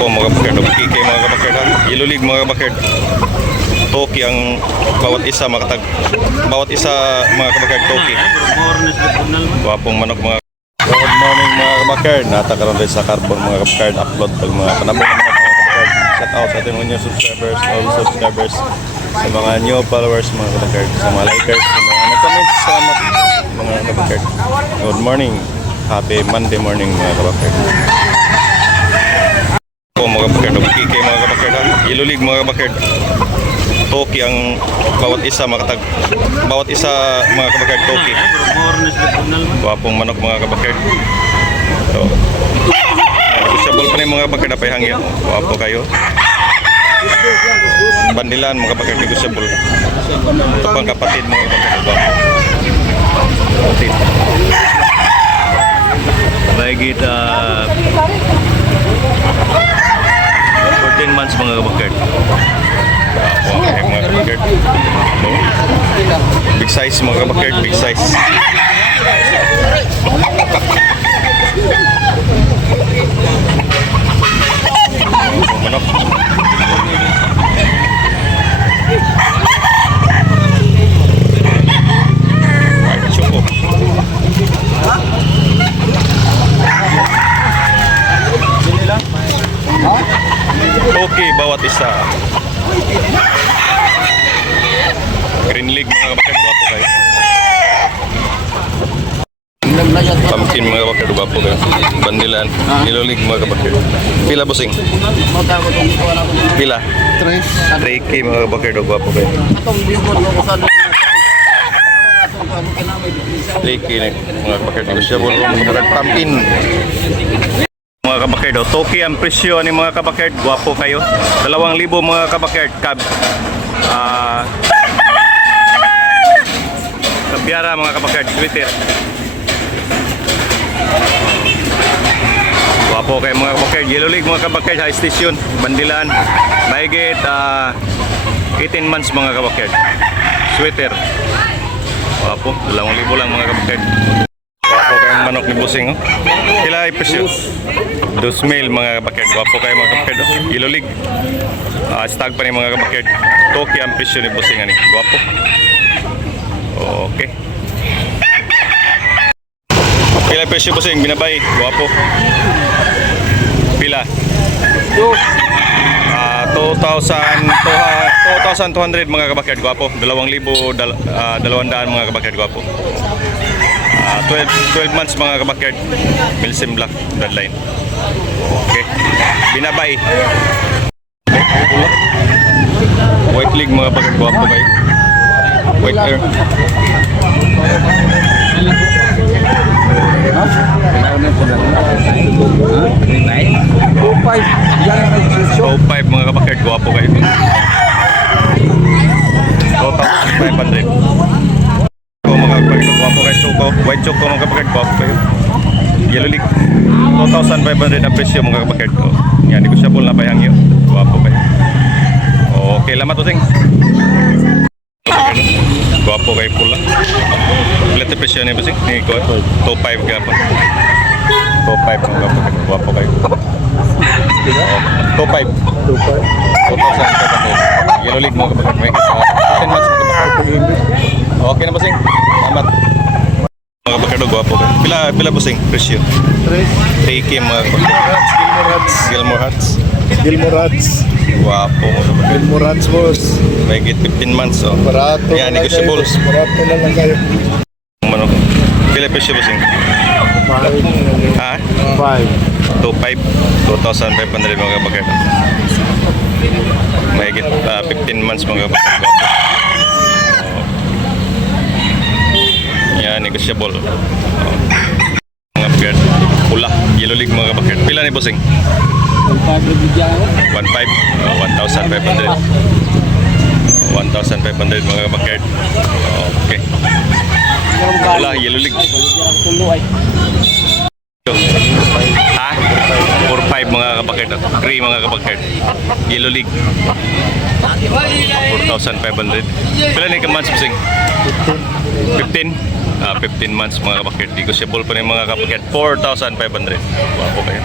po mga kapakard. PK mga kapakard ha. League mga kapakard. Toki ang bawat isa makatag. Bawat isa mga kapakard Toki. Wapong manok mga Good morning mga kabakard. Natakaroon tayo sa carbon mga kabakard. Upload pag mga panabong mga kabakard. Shout out sa ating mga new subscribers, all subscribers, sa mga new followers mga kabakard, sa mga likers, sa mga nag-comments. Salamat mga kabakard. Good morning. Happy Monday morning mga kabakard. Po mga kabakard. PK mga. Yellow League mga kabakard. Toki ang bawat isa makatag. Bawat isa mga kabakard Toki. Wapong manok mga kabakard. So, usable pa na yung mga kabakard apay hangin. Wapo kayo. Bandilan mga kabakard negosable. Ito pang kapatid mga kabakard. Wapo. Kapatid. Mahigit uh, 14 months mga kabakard. Wapo okay, mga kabakard. No? Big size mga kabakard, big size. Manok. White choco. Isa. Green League mga kapatid, gwapo kayo. Pumpkin mga kapatid, gwapo kayo. Bandilan, Yellow League mga kapatid. Pila busing? Pila? Tres. 3K mga kapatid, gwapo kayo. 3K na mga kapatid. Mga kapatid. Pumpkin. Mga kabakerd, oh. Toki ang presyo ni mga kabakerd. Gwapo kayo. Dalawang libo mga kabakerd. Kab. Ah. Kabyara mga kabakerd. Twitter. Gwapo kayo mga kabakerd. Yellow League mga kabakerd. High station. Bandilan. Mahigit ah, 18 months mga kabakerd. Sweater. Gwapo. Dalawang libo lang mga kabakerd. Manok ni Busing. Oh. Kila ay presyo. Mga kapakerd. Gwapo kayo mga kapakerd. Oh. League. Ah, stag pa ni mga kapakerd. Toki ang presyo ni Busing. Ani. Gwapo. Okay. Yung presyo Busing? Binabay. Gwapo. Pila? Ah, 2,000 2,200 mga kabakerd gwapo 2,000 dal, ah, 200 mga kabakerd gwapo Ah, 12, 12 months mga kabakerd Milsim Black Bloodline okay. Binabay. White league mga gwapo kayo. White hair Five. Yan ang presyo. so 5 mga kabakerd gwapo kayo 2,500 Gwapo kayo choco white choco mga kabakerd gwapo kayo yellow league 2,500 ang presyo mga kabakerd oh, yan negosyable na bayang yun gwapo kayo okay lamat to sing Gwapo kayo pula. Pilate presyo niya ba sing? Ni ko. 2.5 ka pa. 2.5 mga kayo. Gwapo kayo. 2.5. 2,500. Yellow league mga kita. 10 months mga kapatid. Okay na ba sing? Salamat. Kapatid, gwapo kayo. Pila, pila ba sing? Presyo. Tres. 3K mga kapatid. Gilmore Hats. Gilmore Hats. Gwapo mga kapatid. Gilmore Hats, boss. May 15 months oh. Barato Yan, negotiable. Barato na lang kayo. Manok. Pila presyo ba sing? Five. Ha? Five. 2,500, 2,500 mga kapatid. Mahigit ah, 15 months mga kapatid. Negosyable. Oh. Mga kapatid. Pula, yellow league mga kapatid. Pila ni bossing? 1,500, oh, 1,500. 1,500 mga kapatid. Okay. Pula, yellow league. Ha? 4-5 mga kapakit. 3 mga kapakit. Yellow League. 4,500. Pila na yung months sing? 15? Ah, 15 months mga kapakit. Negotiable pa rin mga kapakit. 4,500. Wapo kayo.